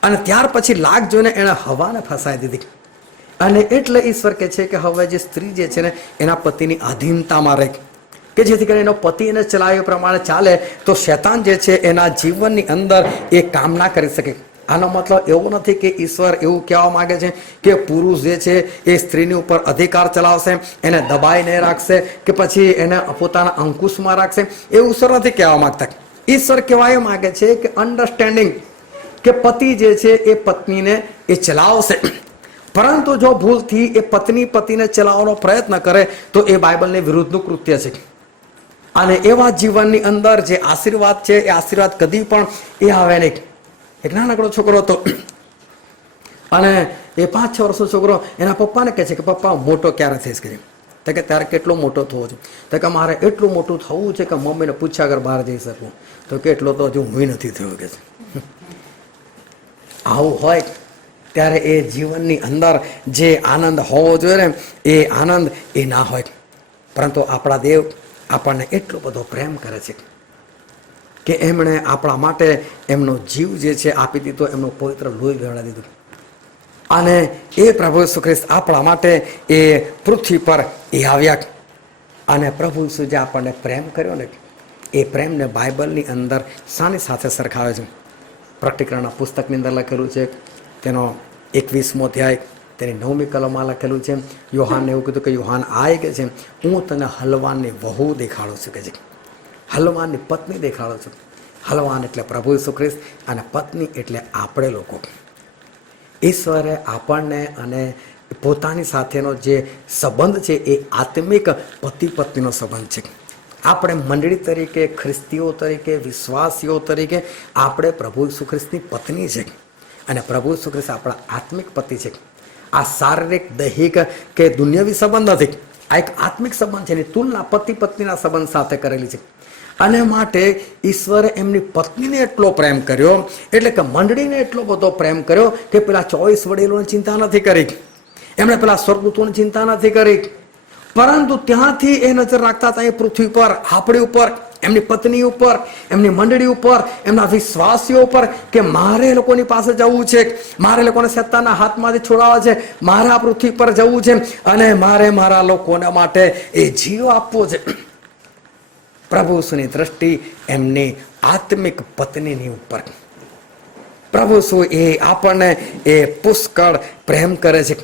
અને ત્યાર પછી લાગ જોઈને એણે હવાને ફસાઈ દીધી. અને એટલે ઈશ્વર કહે છે કે હવે જે સ્ત્રી જે છે ને એના પતિની આધીનતામાં રહે, કે જેથી કરીને એનો પતિ એને ચલાવે પ્રમાણે ચાલે તો શેતાન જે છે એના જીવનની અંદર એ કામ ના કરી શકે. આનો મતલબ એવો નથી કે ઈશ્વર એવું કહેવા માંગે છે કે પુરુષ જે છે એ સ્ત્રીની ઉપર અધિકાર ચલાવશે, એને દબાઈને રાખશે કે પછી એને પોતાના અંકુશમાં રાખશે. એવું ઈશ્વર નથી કહેવા માંગતા. ઈશ્વર કહેવા એ માંગે છે કે અન્ડરસ્ટેન્ડિંગ, કે પતિ જે છે એ પત્નીને એ ચલાવશે. પરંતુ જો ભૂલથી એ પત્ની પતિને ચલાવવાનો પ્રયત્ન કરે તો એ બાઇબલની વિરુદ્ધનું કૃત્ય છે. અને એવા જીવનની અંદર જે આશીર્વાદ છે એ આશીર્વાદ કદી પણ એ આવે નહીં. એક નાનકડો છોકરો હતો અને એ 5-6 વર્ષનો છોકરો એના પપ્પાને કહે છે કે પપ્પા મોટો ક્યારે થઈશ? કરી તો કે ત્યારે કેટલો મોટો થવો છે? તો કે મારે એટલું મોટું થવું છે કે મમ્મીને પૂછ્યા વગર બહાર જઈ શકું. તો કેટલો તો હજુ હું નથી થયો કે છે. આવું હોય ત્યારે એ જીવનની અંદર જે આનંદ હોવો જોઈએ ને એ આનંદ એ ના હોય. પરંતુ આપણા દેવ આપણને એટલો બધો પ્રેમ કરે છે કે એમણે આપણા માટે એમનો જીવ જે છે આપી દીધો, એમનું પવિત્ર લોહી વહેવડાવી દીધું. અને એ પ્રભુ ઈસુ ખ્રિસ્ત આપણા માટે એ પૃથ્વી પર એ આવ્યા. અને પ્રભુ ઈસુ જે આપણને પ્રેમ કર્યો ને એ પ્રેમને બાઇબલની અંદર શાની સાથે સરખાવે છે? પ્રકટીકરણના પુસ્તકની અંદર લખેલું છે, તેનો 21મો અધ્યાય તેની 9મી કલમમાં લખેલું છે. યોહાનને એવું કીધું કે યોહાન આ કે છે હું તને હલવાનની વહુ દેખાડું છું, કે છે હલવાનની પત્ની દેખાડો છું. હલવાન એટલે પ્રભુ ઈસુ ખ્રિસ્ત અને પત્ની એટલે આપણે લોકો. ઈશ્વરે આપણને અને પોતાની સાથેનો જે સંબંધ છે એ આત્મિક પતિ પત્નીનો સંબંધ છે. આપણે મંડળી તરીકે, ખ્રિસ્તીઓ તરીકે, વિશ્વાસીઓ તરીકે આપણે પ્રભુ ઈસુ ખ્રિસ્તની પત્ની છે અને પ્રભુ ઈસુ ખ્રિસ્ત આપણા આત્મિક પતિ છે. આ શારીરિક, દૈહિક કે દુનિયાવી સંબંધ નથી, આ એક આત્મિક સંબંધ છે. એની તુલના પતિ પત્નીના સંબંધ સાથે કરેલી છે. અને માટે ઈશ્વરે એમની પત્નીને એટલો પ્રેમ કર્યો, એટલે કે મંડળીને એટલો બધો પ્રેમ કર્યો કે પેલા 24 વડીલોની ચિંતા નથી કરી, એમણે પેલા સ્વર્ગદૂતોની ચિંતા નથી કરી, પરંતુ ત્યાંથી એ નજર રાખતા હતા એ પૃથ્વી પર, આપણી ઉપર, એમની પત્ની ઉપર, એમની મંડળી ઉપર, એમના વિશ્વાસીઓ ઉપર કે મારે લોકોની પાસે જવું છે, મારે લોકોને શેતાનના હાથમાંથી છોડાવવા છે, મારે આ પૃથ્વી પર જવું છે અને મારે મારા લોકોના માટે એ જીવ આપવો છે. પ્રભુ ઈસુની દ્રષ્ટિ એમની આત્મિક પત્નીની ઉપર. પ્રભુ ઈસુ એ આપણને એ પુષ્કળ પ્રેમ કરે છે.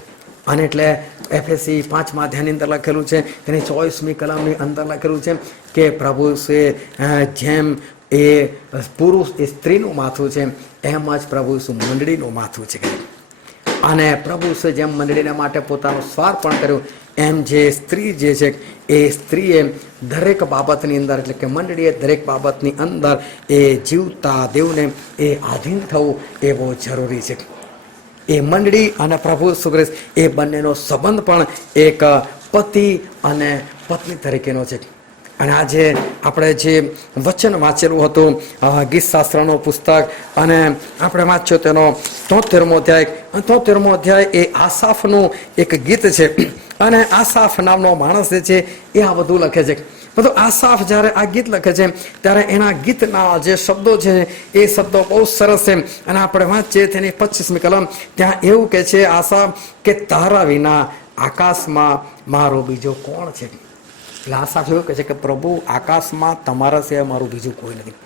અને એટલે એફએસી 5મા અધ્યાયની અંદર લખેલું છે, એની 24મી કલમની અંદર લખેલું છે કે પ્રભુ ઈસુએ જેમ એ પુરુષ એ સ્ત્રીનું માથું છે, એમ જ પ્રભુ ઈસુ મંડળીનું માથું છે. અને પ્રભુ ઈસુએ જેમ મંડળીને માટે પોતાનું સ્વાર્પણ કર્યું, એમ જે સ્ત્રી જે છે એ સ્ત્રીએ દરેક બાબતની અંદર, એટલે કે મંડળીએ દરેક બાબતની અંદર એ જીવતા દેવને એ આધીન થવું એ બહુ જરૂરી છે. એ મંડળી અને પ્રભુ ઈસુ ખ્રિસ્ત એ બંનેનો સંબંધ પણ એક પતિ અને પત્ની તરીકેનો છે. અને આજે આપણે જે વચન વાંચેલું હતું ગીતશાસ્ત્રનું પુસ્તક, અને આપણે વાંચ્યો તેનો 73મો અધ્યાય એ આસાફનું એક ગીત છે. અને આસાફ નામનો માણસ જે છે એ આ બધું લખે છે. બધું આસાફ જ્યારે આ ગીત લખે છે ત્યારે એના ગીતના જે શબ્દો છે એ શબ્દો બહુ સરસ છે. અને આપણે વાંચીએ તેની 25મી કલમ, ત્યાં એવું કે છે આસાફ કે તારા વિના આકાશમાં મારો બીજો કોણ છે. એટલે આસાફ એવું કહે છે કે પ્રભુ, આકાશમાં તમારા સિવાય મારું બીજું કોઈ નથી.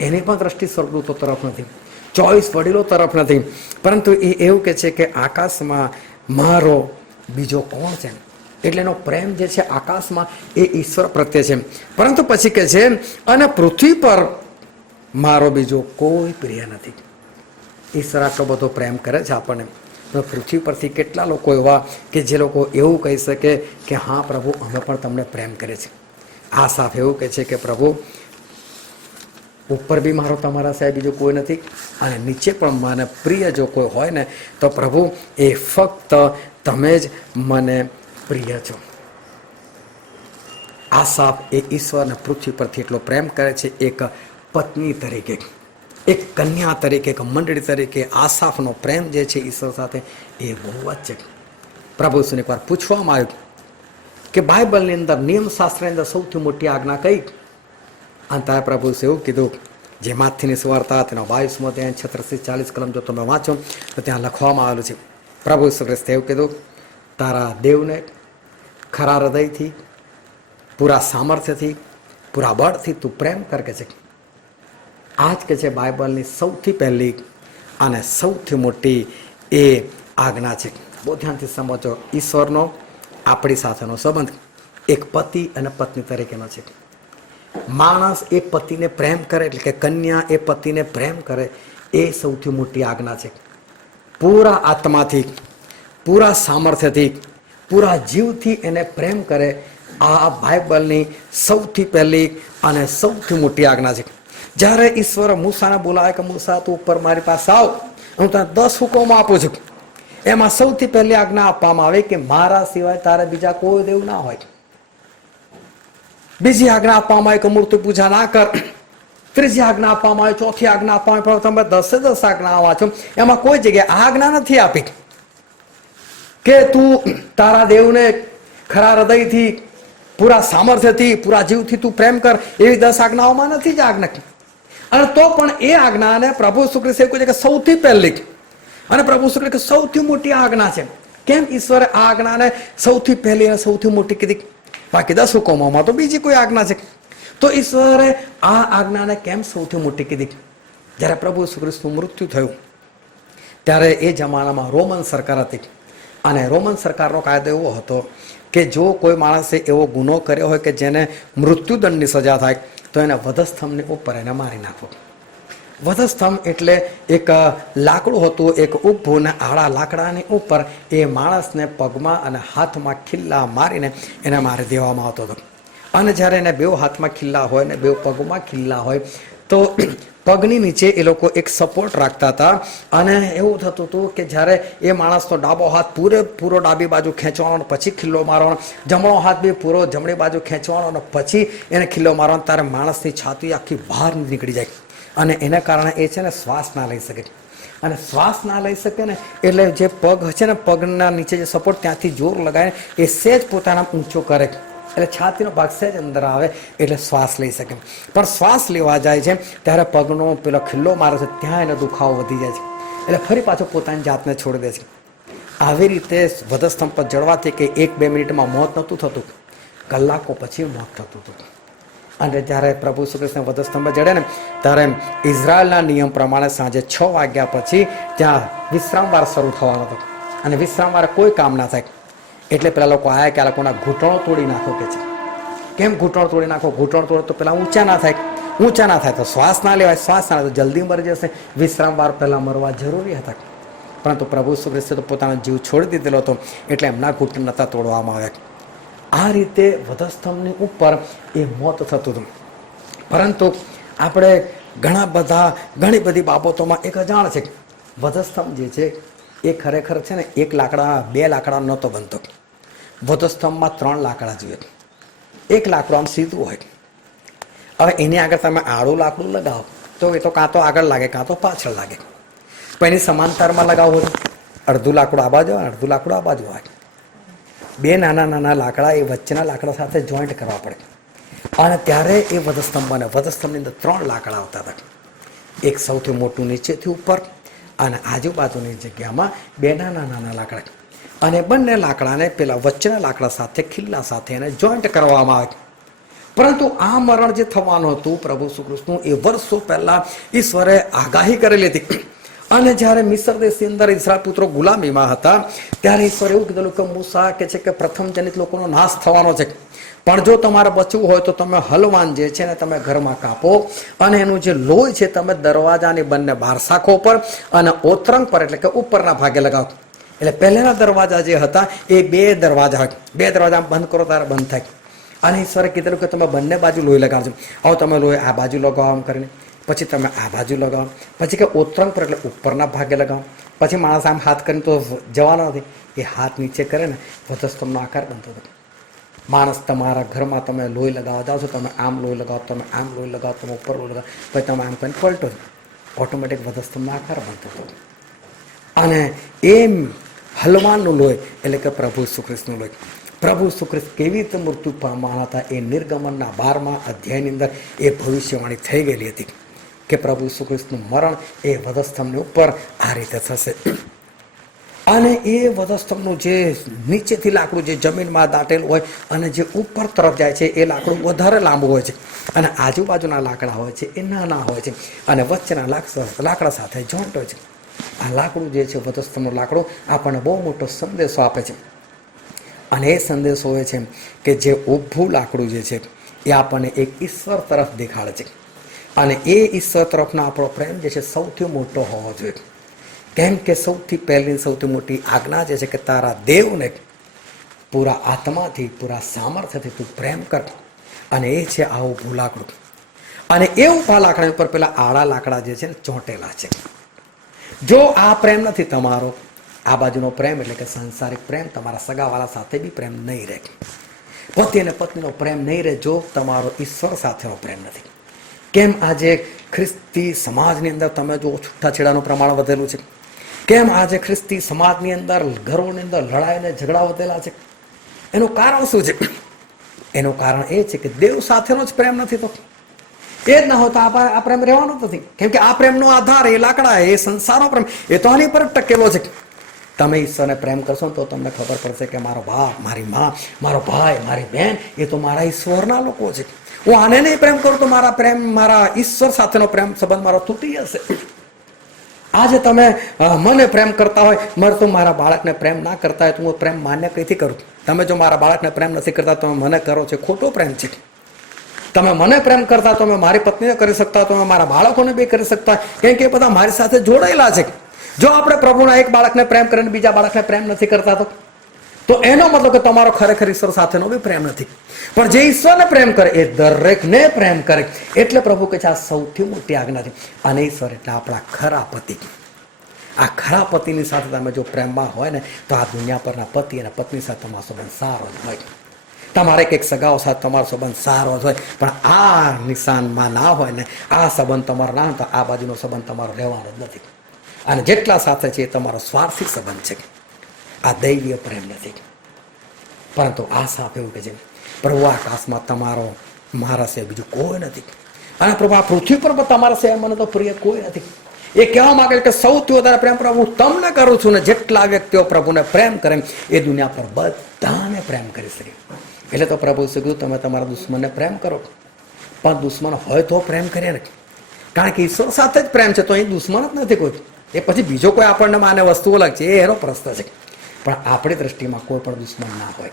એની પણ દ્રષ્ટિ સ્વર્ગદૂતો તરફ નથી, 24 વડીલો તરફ નથી, પરંતુ એ એવું કે છે કે આકાશમાં મારો બીજો કોણ છે. એટલે એનો પ્રેમ જે છે આકાશમાં એ ઈશ્વર પ્રત્યે છે. પરંતુ પછી કે છે અને પૃથ્વી પર મારો બીજો કોઈ પ્રિય નથી. ઈશ્વર આટલો બધો પ્રેમ કરે છે આપણને. પૃથ્વી પરથી કેટલા લોકો એવા કે જે લોકો એવું કહી શકે કે હા પ્રભુ, અમે પણ તમને પ્રેમ કરે છે. આ સાફ એવું કહે છે કે પ્રભુ, ઉપર બી મારો તમારા સાહેબ બીજો કોઈ નથી, અને નીચે પણ મને પ્રિય જો કોઈ હોય ને તો પ્રભુ એ ફક્ત તમે જ મને પ્રિય છો. આસાફ એ ઈશ્વરને પૃથ્વી પરથી એટલો પ્રેમ કરે છે, એક પત્ની તરીકે, એક કન્યા તરીકે, એક મંડળી તરીકે આસાફનો પ્રેમ જે છે ઈશ્વર સાથે એ બહુ જ છે. પ્રભુ ઈસુને એકવાર પૂછવામાં આવ્યું કે બાઇબલની અંદર, નિયમશાસ્ત્રની અંદર સૌથી મોટી આજ્ઞા કઈ? અને ત્યારે પ્રભુ ઈસુએ એવું કીધું, જે માથીની સુવાર્તા તેનો 22મો અધ્યાય 36-40 કલમ જો તમે વાંચો તો ત્યાં લખવામાં આવેલું છે. પ્રભુ ઈસુ ખ્રિસ્તે એવું કીધું, તારા દેવને ખરા હૃદયથી, પૂરા સામર્થ્યથી, પૂરા બળથી તું પ્રેમ કર કે છે. આ જ કે છે બાઇબલની સૌથી પહેલી અને સૌથી મોટી એ આજ્ઞા છે. બહુ ધ્યાનથી સમજો, ઈશ્વરનો આપણી સાથેનો સંબંધ એક પતિ અને પત્ની તરીકેનો છે. માણસ એ પતિને પ્રેમ કરે, એટલે કે કન્યા એ પતિને પ્રેમ કરે, એ સૌથી મોટી આજ્ઞા છે. પૂરા આત્માથી, પૂરા સામર્થ્યથી, પૂરા જીવથી એને પ્રેમ કરે. આ બાઇબલની સૌથી પહેલી અને સૌથી મોટી આજ્ઞા છે. જ્યારે ઈશ્વર મૂસાને બોલાવે કે મૂસા, તું ઉપર મારી પાસે આવ, હું તને 10 હુકમો આપું છું, એમાં સૌથી પહેલી આજ્ઞા આપવામાં આવે કે મારા સિવાય તારે બીજા કોઈ દેવ ના હોય. બીજી આજ્ઞા આપવામાં આવે કે મૂર્તિ પૂજા ના કર. ત્રીજી આજ્ઞા આપવામાં આવે, ચોથી આજ્ઞા આપવામાં આવે. તમે 10 આજ્ઞા વાંચો, એમાં કોઈ જગ્યાએ આ આજ્ઞા નથી આપી કે તું તારા દેવને ખરા હૃદયથી, પૂરા સામર્થ્યથી, પૂરા જીવથી તું પ્રેમ કર. એવી 10 આજ્ઞાઓમાં નથી જ આજ્ઞા. અને તો પણ એ આજ્ઞાને પ્રભુ ઈસુ ખ્રિસ્તે કહ્યું છે કે સૌથી પહેલી અને પ્રભુ ઈસુ ખ્રિસ્તે સૌથી મોટી આજ્ઞા છે. કેમ ઈશ્વરે આ આજ્ઞાને સૌથી પહેલી અને સૌથી મોટી કીધી? બાકી 10 હુકમોમાં તો બીજી કોઈ આજ્ઞા છે. તો ઈશ્વરે આ આજ્ઞાને કેમ સૌથી મોટી કીધી? જ્યારે પ્રભુ ઈસુ ખ્રિસ્તનું મૃત્યુ થયું ત્યારે એ જમાનામાં રોમન સરકાર હતી, અને રોમન સરકારનો કાયદો એવો હતો કે જો કોઈ માણસે એવો ગુનો કર્યો હોય કે જેને મૃત્યુદંડની સજા થાય તો એને વધસ્તંભની ઉપર એને મારી નાખવો. વધસ્તંભ એટલે એક લાકડું હતું, એક ઊભું, ને આડા લાકડાની ઉપર એ માણસને પગમાં અને હાથમાં ખિલ્લા મારીને એને મારી દેવામાં આવતો હતો. અને જ્યારે એને 2 હાથમાં ખિલ્લા હોય ને 2 પગમાં ખિલ્લા હોય તો પગની નીચે એ લોકો એક સપોર્ટ રાખતા હતા. અને એવું થતું હતું કે જ્યારે એ માણસનો ડાબો હાથ પૂરેપૂરો ડાબી બાજુ ખેંચવાનો, પછી ખિલ્લો મારવાનો, જમણો હાથ બી પૂરો જમણી બાજુ ખેંચવાનો, અને પછી એને ખિલ્લો મારવાનો, ત્યારે માણસની છાતી આખી બહાર નીકળી જાય. અને એને કારણે એ છે ને શ્વાસ ના લઈ શકે. અને શ્વાસ ના લઈ શકે ને એટલે જે પગ છે ને, પગના નીચે જે સપોર્ટ, ત્યાંથી જોર લગાવીને એ સહેજ પોતાના ઊંચો કરે, એટલે છાતીનો ભાગ સહેજ અંદર આવે એટલે શ્વાસ લઈ શકે. પણ શ્વાસ લેવા જાય છે ત્યારે પગનો પેલો ખિલ્લો મારે છે, ત્યાં એનો દુખાવો વધી જાય છે, એટલે ફરી પાછો પોતાની જાતને છોડી દે છે. આવી રીતે વધસ્તંભ પર જળવાથી કે 1-2 મિનિટમાં મોત નહોતું થતું, કલાકો પછી મોત થતું હતું. અને જ્યારે પ્રભુ શ્રી કૃષ્ણ વધસ્તંભ જડે ને ત્યારે ઇઝરાયલના નિયમ પ્રમાણે સાંજે 6 વાગ્યા પછી ત્યાં વિશ્રામવાર શરૂ થવાનો હતો, અને વિશ્રામવારે કોઈ કામ ના થાય. એટલે પેલા લોકો આવ્યા કે આ લોકોના ઘૂંટણો તોડી નાખો કે છે. કેમ ઘૂંટણો તોડી નાખો? ઘૂંટણો તોડે તો પેલા ઊંચા ના થાય તો શ્વાસ ના લેવાય, શ્વાસ ના લે તો જલ્દી મરી જશે. વિશ્રામવાર પહેલા મરવા જરૂરી હતા, પરંતુ પ્રભુ શ્રી કૃષ્ણે તો પોતાનો જીવ છોડી દીધેલો હતો, એટલે એમના ઘૂંટણ નહોતા તોડવામાં આવ્યા. આ રીતે વધસ્તંભની ઉપર એ મોત થતું હતું. પરંતુ આપણે ઘણી બધી બાબતોમાં એક અજાણ છે. વધસ્તંભ જે છે એ ખરેખર છે ને 2 લાકડા નહોતો બનતો. વધસ્તંભમાં 3 લાકડા જોઈએ. 1 લાકડું આમ સીધું હોય. હવે એની આગળ તમે આડું લાકડું લગાવો તો એ તો કાં તો આગળ લાગે કાં તો પાછળ લાગે. પણ એની સમાંતરમાં લગાવવું હોય અડધું લાકડું આ બાજુ હોય, અડધું લાકડું આ બાજુ હોય. 2 નાના લાકડા એ વચ્ચેના લાકડા સાથે જોઈન્ટ કરવા પડે, અને ત્યારે એ વધસ્તંભ બને. વધસ્તંભની અંદર 3 લાકડા આવતા હતા. એક સૌથી મોટું નીચેથી ઉપર, અને આજુબાજુની જગ્યામાં 2 નાના લાકડા, અને બંને લાકડાને પેલા વચ્ચેના લાકડા સાથે ખિલ્લા સાથે એને જોઈન્ટ કરવામાં આવે. પરંતુ આ મરણ જે થવાનું હતું પ્રભુ શ્રી કૃષ્ણ, એ વર્ષો પહેલા ઈશ્વરે આગાહી કરેલી હતી. અને જ્યારે મિસ્ર દેશની અંદર ઇઝરાયલ પુત્રો ગુલામીમાં હતા ત્યારે ઈશ્વરે એવું કીધેલું કે મૂસા કે છે કે પ્રથમ જનિત લોકોનો નાશ થવાનો છે, પણ જો તમારે બચવું હોય તો તમે હલવાન જે છે ને તમે ઘરમાં કાપો, અને એનું જે લોહી છે તમે દરવાજાની બંને બાર શાખો પર અને ઓતરંગ પર એટલે કે ઉપરના ભાગે લગાવો. એટલે પહેલાના દરવાજા જે હતા એ 2 દરવાજા બંધ કરો ત્યારે બંધ થાય. અને ઈશ્વરે કીધેલું કે તમે બંને બાજુ લોહી લગાવજો. હવે તમે લોહી આ બાજુ લગાવો આમ કરીને, પછી તમે આ બાજુ લગાવો, પછી કે ઓતરંગ પર એટલે ઉપરના ભાગે લગાવો. પછી માણસ આમ હાથ કરીને તો જવાનો નથી, એ હાથ નીચે કરે ને વધસ્તંભનો આકાર બનતો હતો. માણસ તમારા ઘરમાં તમે લોહી લગાવવા જાઓ છો, તમે આમ લોહી લગાવો, તમે આમ લોહી લગાવો, તમે ઉપર લોહી લગાવો, પછી તમે આમ કરીને પલટો, ઓટોમેટિક વધસ્તંભનો આકાર બનતો હતો. અને એમ હલવાનનું લોહી એટલે કે પ્રભુ શ્રી કૃષ્ણનું લોહી. પ્રભુ શ્રી કૃષ્ણ કેવી રીતે મૃત્યુ પામવાના હતા એ નિર્ગમનના 12મા અધ્યાયની અંદર એ ભવિષ્યવાણી થઈ ગયેલી હતી કે પ્રભુ શ્રી કૃષ્ણનું મરણ એ વધસ્તંભની ઉપર આ રીતે થશે. અને એ વધસ્તંભનું જે નીચેથી લાકડું જે જમીનમાં દાટેલું હોય અને જે ઉપર તરફ જાય છે એ લાકડું વધારે લાંબુ હોય છે, અને આજુબાજુના લાકડા હોય છે એ નાના હોય છે, અને વચ્ચેના લાકડા સાથે જોઈન્ટ હોય છે. આ લાકડું જે છે વધસ્તંભનું લાકડું આપણને બહુ મોટો સંદેશો આપે છે. અને એ સંદેશો હોય છે કે જે ઊભું લાકડું જે છે એ આપણને એક ઈશ્વર તરફ દેખાડે છે, અને એ ઈશ્વર તરફનો આપણો પ્રેમ જે છે સૌથી મોટો હોવો જોઈએ. કેમ કે સૌથી પહેલી સૌથી મોટી આજ્ઞા જે છે કે તારા દેવને પૂરા આત્માથી પૂરા સામર્થ્યથી તું પ્રેમ કર, અને એ છે આ ઊભું લાકડું. અને એ ઊભા લાકડા ઉપર પેલા આડા લાકડા જે છે ને ચોંટેલા છે. જો આ પ્રેમ નથી તમારો, આ બાજુનો પ્રેમ એટલે કે સંસારિક પ્રેમ, તમારા સગાવાળા સાથે બી પ્રેમ નહીં રહે, પતિ અને પત્નીનો પ્રેમ નહીં રહે જો તમારો ઈશ્વર સાથેનો પ્રેમ નથી. કેમ આજે ખ્રિસ્તી સમાજની અંદર તમે જો છૂટાછેડાનું પ્રમાણ વધેલું છે? કેમ આજે ખ્રિસ્તી સમાજની અંદર ઘરોની અંદર લડાઈ અને ઝઘડા વધેલા છે? એનું કારણ શું છે? એનું કારણ એ છે કે દેવ સાથેનો જ પ્રેમ નથી. તો એ જ ના હોય તો આ પ્રેમ રહેવાનો નથી. કેમ કે આ પ્રેમનો આધાર એ લાકડા, એ સંસારનો પ્રેમ, એ તો આની પર જ ટકેલો છે. તમે ઈશ્વરને પ્રેમ કરશો તો તમને ખબર પડશે કે મારો બાપ, મારી મા, મારો ભાઈ, મારી બહેન એ તો મારા ઈશ્વરના લોકો છે. હું આને નહીં પ્રેમ કરું તો મારા ઈશ્વર સાથેનો પ્રેમ સંબંધ મારો તૂટી જશે. આજે તમે મને પ્રેમ કરતા હોય, મારે તો મારા બાળકને પ્રેમ ના કરતા હોય તો હું પ્રેમ માન્ય કઈથી કરું? તમે જો મારા બાળકને પ્રેમ નથી કરતા તમે મને કરો છો, ખોટો પ્રેમ છે. તમે મને પ્રેમ કરતા તમે મારી પત્નીને કરી શકતા, તમે મારા બાળકોને બી કરી શકતા, કેમ કે એ બધા મારી સાથે જોડાયેલા છે. જો આપણે પ્રભુના એક બાળકને પ્રેમ કરીને બીજા બાળકને પ્રેમ નથી કરતા તો એનો મતલબ કે તમારો ખરેખર ઈશ્વર સાથેનો બી પ્રેમ નથી. પણ જે ઈશ્વરને પ્રેમ કરે એ દરેકને પ્રેમ કરે. એટલે પ્રભુ કહે છે આ સૌથી મોટી આજ્ઞા છે. અને ઈશ્વર એટલે આપણા ખરા પતિ. આ ખરા પતિની સાથે તમે જો પ્રેમમાં હોય ને તો આ દુનિયા પરના પતિ અને પત્ની સાથે તમારો સંબંધ સારો જ હોય. તમારે એક સગાઓ સાથે તમારો સંબંધ સારો જ હોય, પણ આ નિશાનમાં ના હોય ને, આ સંબંધ તમારો ના હોય તો આ બાજુનો સંબંધ તમારો રહેવાનો જ નથી. અને જેટલા સાથે છે એ તમારો સ્વાર્થી સંબંધ છે, આ દૈવીય પ્રેમ નથી. પરંતુ આ સાપ એવું કે છે પ્રભુ આકાશમાં તમારો મારા સિવાય બીજું કોઈ નથી, અને પ્રભુ આ પૃથ્વી પર તમારા સિવાય મને તો પ્રિય કોઈ નથી. એ કહેવા માંગે કે સૌથી વધારે પ્રેમ પ્રભુ હું તમને કરું છું ને જેટલા વ્યક્તિઓ પ્રભુને પ્રેમ કરે એ દુનિયા પર બધાને પ્રેમ કરી શકે. એટલે તો પ્રભુ કીધું તમે તમારા દુશ્મનને પ્રેમ કરો, પણ દુશ્મન હોય તો પ્રેમ કરીએ ને, કારણ કે ઈશ્વર સાથે જ પ્રેમ છે, તો એ દુશ્મન જ નથી કોઈ. એ પછી બીજો કોઈ આપણને માને વસ્તુઓ લાગશે એ એનો પ્રશ્ન છે, પણ આપણી દ્રષ્ટિમાં કોઈ પણ દુશ્મન ના હોય.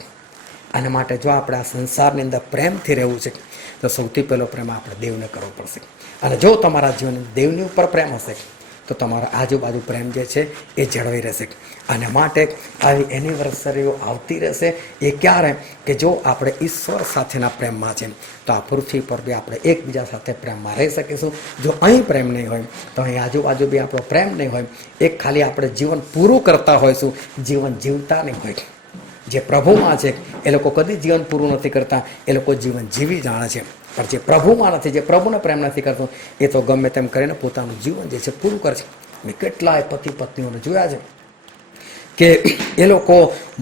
આના માટે જો આપણે આ સંસારની અંદર પ્રેમથી રહેવું છે તો સૌથી પહેલો પ્રેમ આપણે દેવને કરવો પડશે. અને જો તમારા જીવન દેવની ઉપર પ્રેમ હશે તો તમારો આજુબાજુ પ્રેમ જે છે એ જળવાઈ રહેશે. અને માટે આવી એનિવર્સરીઓ આવતી રહેશે. એ ક્યારે કે જો આપણે ઈશ્વર સાથેના પ્રેમમાં છે તો આ પૃથ્વી પર બી આપણે એકબીજા સાથે પ્રેમમાં રહી શકીશું. જો અહીં પ્રેમ નહીં હોય તો અહીં આજુબાજુ બી આપણો પ્રેમ નહીં હોય. એક ખાલી આપણે જીવન પૂરું કરતા હોઈશું, જીવન જીવતા નહીં હોય. જે પ્રભુમાં છે એ લોકો કદી જીવન પૂરું નથી કરતા, એ લોકો જીવન જીવી જાણે છે. પણ જે પ્રભુમાં નથી, જે પ્રભુને પ્રેમ નથી કરતો, એ તો ગમે તેમ કરીને પોતાનું જીવન જે છે પૂરું કરે છે. મેં કેટલાય પતિ પત્નીઓને જોયા છે કે એ લોકો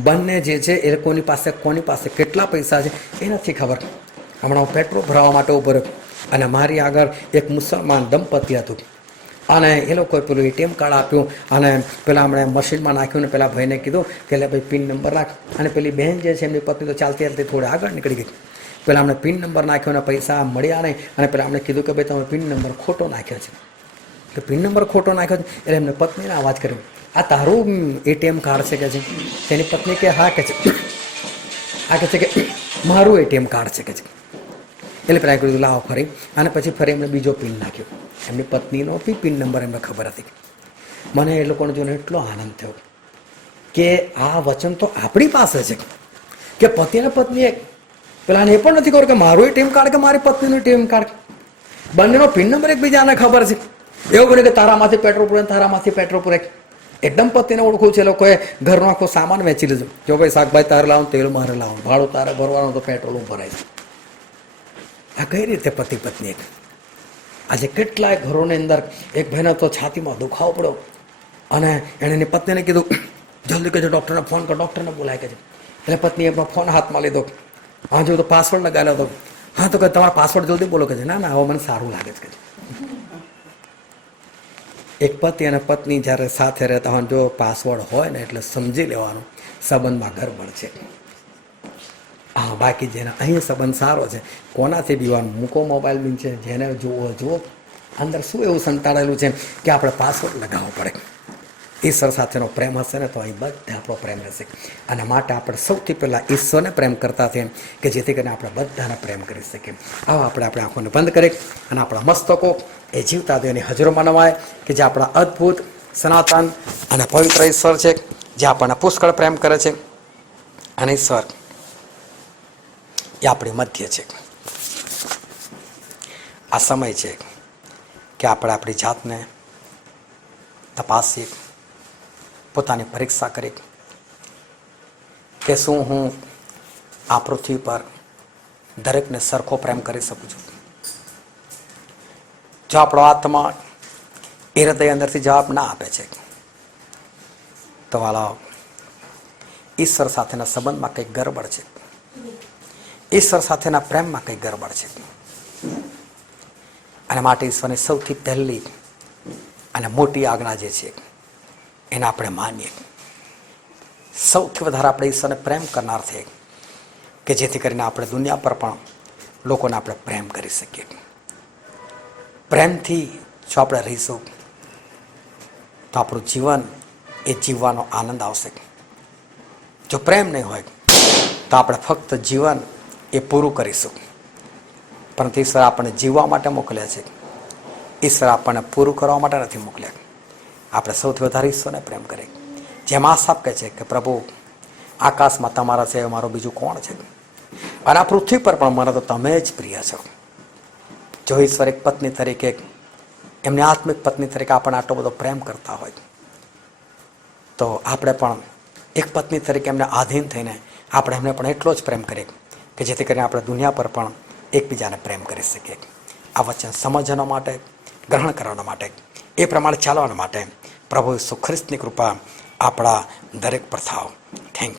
બંને જે છે એ લોકોની પાસે કોની પાસે કેટલા પૈસા છે એ નથી ખબર. હમણાં હું પેટ્રોલ ભરાવા માટે ઉભો રહ્યો અને મારી આગળ એક મુસલમાન દંપતી હતું, અને એ લોકોએ પેલું એટીએમ કાર્ડ આપ્યું અને પેલા હમણે મશીનમાં નાખ્યું ને પેલા ભાઈને કીધું કે એટલે ભાઈ પિન નંબર નાખ. અને પેલી બહેન જે છે એમની પત્ની તો ચાલતી ચાલતી થોડી આગળ નીકળી ગઈ. પેલા અમને પિન નંબર નાખ્યો અને પૈસા મળ્યા નહીં, અને પેલા અમને કીધું કે ભાઈ તમે પિન નંબર ખોટો નાખ્યો છે. તો પિન નંબર ખોટો નાખ્યો છે એટલે એમને પત્નીને અવાજ કર્યો, આ તારું એટીએમ કાર્ડ છે કે છે? તેની પત્ની કે હા કે છે, આ કહે છે કે મારું એટીએમ કાર્ડ છે કે છે. એટલે પેલા કીધું લાવો ફરી, અને પછી ફરી એમણે બીજો પિન નાખ્યો. એમની પત્નીનો બી પિન નંબર એમને ખબર હતી. મને એ લોકોને જોઈને એટલો આનંદ થયો કે આ વચન તો આપણી પાસે છે કે પતિ અને પત્ની પેલાને એ પણ નથી ખબર કે મારું એટીએમ કાર્ડ કે મારી પત્નીનું એટીએમ કાર્ડ, બંનેનો પિન નંબર એકબીજાને ખબર છે. એવું બને કે તારામાંથી પેટ્રોલ પૂરે, તારામાંથી પેટ્રોલ પૂરે. એકદમ પતિને ઓળખું છે. લોકોએ ઘરનો આખો સામાન વેચી લીધો. જો ભાઈ શાકભાજી તારે લાવવાનું, તેલ મારે લાવવાનું, ભાડું તારે ભરવાનું, તો પેટ્રોલ ભરાય છે. આ કઈ રીતે પતિ પત્ની? આજે કેટલાય ઘરોની અંદર એક ભાઈને તો છાતીમાં દુખાવો પડ્યો અને એણે એની પત્નીને કીધું જલ્દી કહેજો ડૉક્ટરને ફોન કર, ડૉક્ટરને બોલાય કે છે. એટલે પત્નીએ એમનો ફોન હાથમાં લીધો. હા જો તો પાસવર્ડ લગાવેલો હતો. હા તો કે તમારા પાસવર્ડ જલ્દી બોલો કે છે. ના ના હવે મને સારું લાગે છે કે એક પતિ અને પત્ની જ્યારે સાથે રહેતા હોય, જો પાસવર્ડ હોય ને એટલે સમજી લેવાનું સંબંધમાં ગરબડ છે. હા બાકી જેને અહીં સંબંધ સારો છે કોનાથી બીવાનું, મૂકો મોબાઈલ બી છે, જેને જુઓ અંદર શું એવું સંતાડેલું છે કે આપણે પાસવર્ડ લગાવવો પડે. ઈશ્વર સાથેનો પ્રેમ હશે ને તો અહીં બધા આપણો પ્રેમ રહેશે. અને માટે આપણે સૌથી પહેલાં ઈશ્વરને પ્રેમ કરતા થઈએ કે જેથી કરીને આપણે બધાને પ્રેમ કરી શકીએ. આવો આપણે આંખોને બંધ કરી અને આપણા મસ્તકો એ જીવતા દેવની હજરોમાં નવાય કે જે આપણા અદ્ભુત સનાતન અને પવિત્ર ઈશ્વર છે, જે આપણને પુષ્કળ પ્રેમ કરે છે. અને ઈશ્વર એ આપણી મધ્ય છે. આ સમય છે કે આપણે આપણી જાતને તપાસીએ, પોતાની પરીક્ષા કરી કે શું હું આ પૃથ્વી પર દરેકને સરખો પ્રેમ કરી શકું છું. જો આપણો આત્મા એ હૃદય અંદરથી જવાબ ના આપે છે તો વાલા ઈશ્વર સાથેના સંબંધમાં કંઈક ગરબડ છે, ઈશ્વર સાથેના પ્રેમમાં કંઈક ગરબડ છે. અને માટે ઈશ્વરની સૌથી પહેલી અને મોટી આજ્ઞા જે છે એને આપણે માનીએ. સૌથી વધારે આપણે ઈશ્વરને પ્રેમ કરનાર છે કે જેથી કરીને આપણે દુનિયા પર પણ લોકોને આપણે પ્રેમ કરી શકીએ. પ્રેમથી જો આપણે રહીશું તો આપણું જીવન એ જીવવાનો આનંદ આવશે. જો પ્રેમ નહીં હોય તો આપણે ફક્ત જીવન એ પૂરું કરીશું. પરંતુ ઈશ્વર આપણને જીવવા માટે મોકલ્યા છે, ઈશ્વર આપણને પૂરું કરવા માટે નથી મોકલ્યા. આપણે સૌથી વધારે ઈશ્વરને પ્રેમ કરીએ. જેમ આસાપ કહે છે કે પ્રભુ આકાશમાં તમારા છે મારો બીજું કોણ છે, અને આ પૃથ્વી પર પણ મને તો તમે જ પ્રિય છો. જો ઈશ્વર એક પત્ની તરીકે, એમની આત્મિક પત્ની તરીકે આપણને આટલો બધો પ્રેમ કરતા હોય તો આપણે પણ એક પત્ની તરીકે એમને આધીન થઈને આપણે એમને પણ એટલો જ પ્રેમ કરીએ કે જેથી કરીને આપણે દુનિયા પર પણ એકબીજાને પ્રેમ કરી શકીએ. આ વચન સમજવા માટે, ગ્રહણ કરવાના માટે, એ પ્રમાણે ચાલવાના માટે પ્રભુ ઈસુ ખ્રિસ્તની કૃપા આપણા દરેક પર થાવ. Thank you.